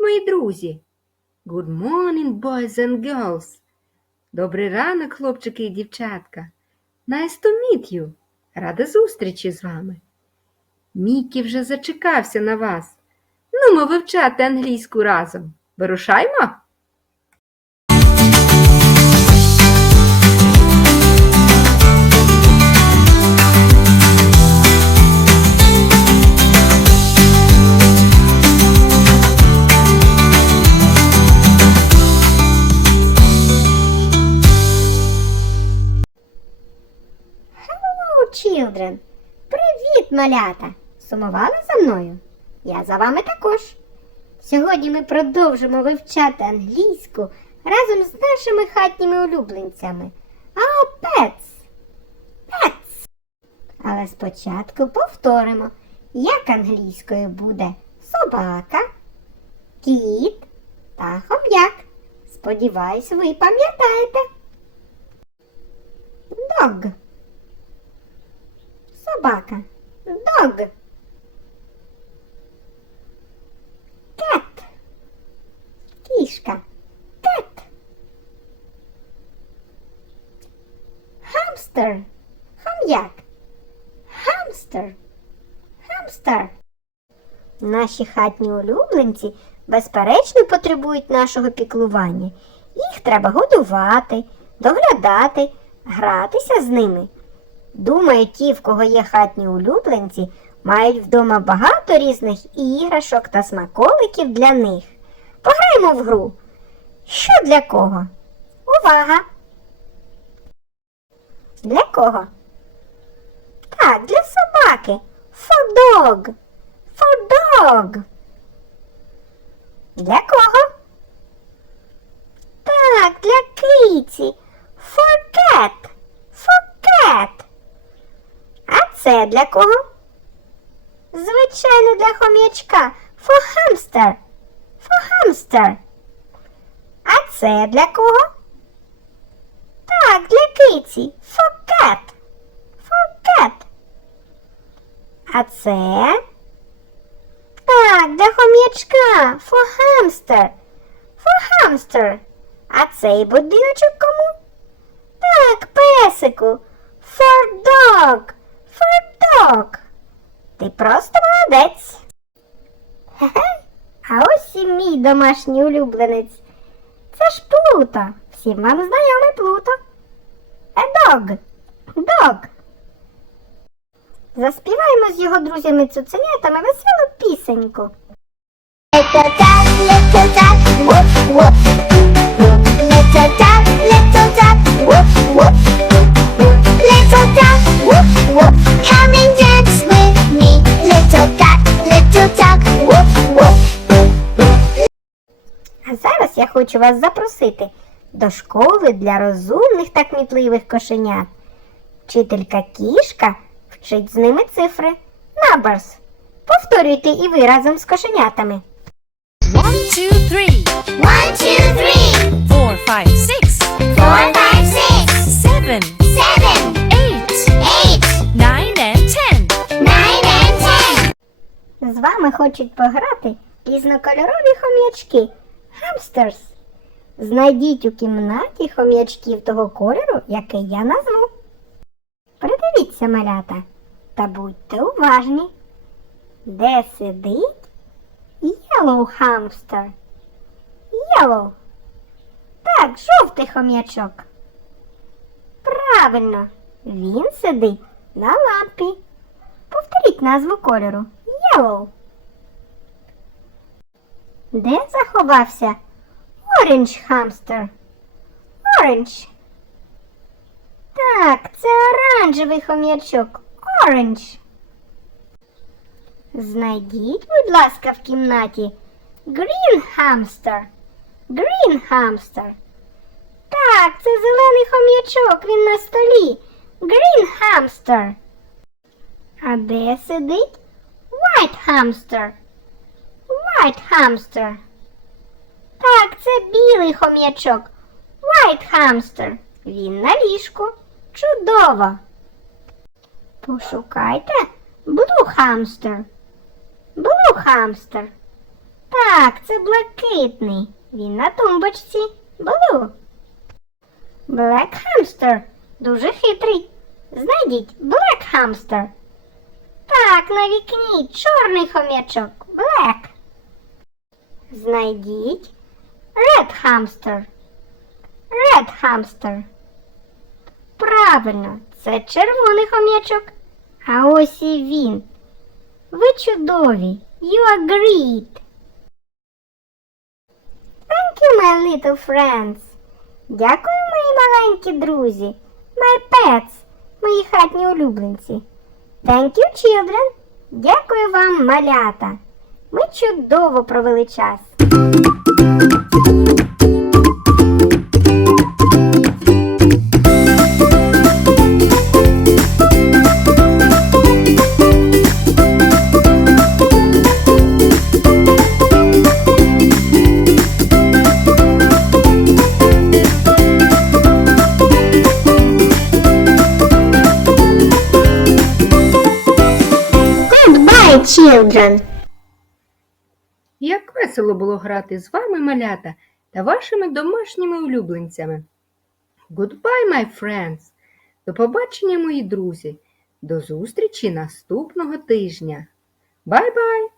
мої друзі! Good morning, boys and girls! Добрий ранок, хлопчики і дівчатка! Nice to meet you! Рада зустрічі з вами! Мікі вже зачекався на вас. Ну, ми вивчати англійську разом. Вирушаймо? Children! Привіт, малята! Сумували за мною? Я за вами також. Сьогодні ми продовжимо вивчати англійську разом з нашими хатніми улюбленцями. Our pets. Pets. Але спочатку повторимо, як англійською буде собака, кіт та хом'як. Сподіваюсь, ви пам'ятаєте. Dog. Собака. Dog. Cat. Кішка. Cat. Hamster. Хом'як. Hamster. Hamster. Наші хатні улюбленці безперечно потребують нашого піклування. Їх треба годувати, доглядати, гратися з ними. Думаю, ті, в кого є хатні улюбленці, мають вдома багато різних іграшок та смаколиків для них. Пограємо в гру. Що для кого? Увага! Для кого? Так, для собаки. For dog. Для кого? Так, для киці. For cat. For cat. А це для кого? Звичайно, для хом'ячка. For hamster. For hamster. А це для кого? Так, для киці. For cat. For cat. А це? Так, для хом'ячка. For hamster. For hamster. А цей будиночок кому? Так, песику. For dog. For. Ти просто молодець. Хе-хе. А ось і мій домашній улюбленець. Це ж Плуто. Всім вам знайомий Плуто. Dog. Dog. Заспіваємо з його друзями цуценятами веселу пісеньку. Хочу вас запросити до школи для розумних та кмітливих кошенят. Вчителька кішка вчить з ними цифри. Numbers. Повторюйте і ви разом з кошенятами. One, two, three, One, two, three, four, five, six, four, five, six, seven, seven, eight, eight, nine, and ten. nine, and ten. З вами хочуть пограти різнокольорові хом'ячки. Hamsters. Знайдіть у кімнаті хом'ячків того кольору, який я назву. Придивіться, малята, та будьте уважні. Де сидить Yellow hamster? Yellow. Так, жовтий хом'ячок. Правильно, він сидить на лампі. Повторіть назву кольору. Yellow. Де заховався Orange hamster? Orange. Так, це оранжевий хом'ячок. Orange. Знайдіть, будь ласка, в кімнаті Green hamster. Green hamster. Так, це зелений хом'ячок, він на столі. Green hamster. А де сидить White hamster? White hamster. Це білий хом'ячок. White hamster. Він на ліжку. Чудово. Пошукайте Blue hamster. Blue hamster. Так, це блакитний. Він на тумбочці. Блу. Black Hamster. Дуже хитрий. Знайдіть Black Hamster. Так, на вікні чорний хомячок. Black. Знайдіть Red Hamster. Red Hamster. Правильно, це червоний хом'ячок. А ось і він. Ви чудові. You are great. Thank you, my little friends. Дякую, мої маленькі друзі. My pets, мої хатні улюбленці. Thank you, children. Дякую вам, малята. Ми чудово провели час. children. Весело було грати з вами, малята, та вашими домашніми улюбленцями. Goodbye, my friends! До побачення, мої друзі! До зустрічі наступного тижня. Бай-бай!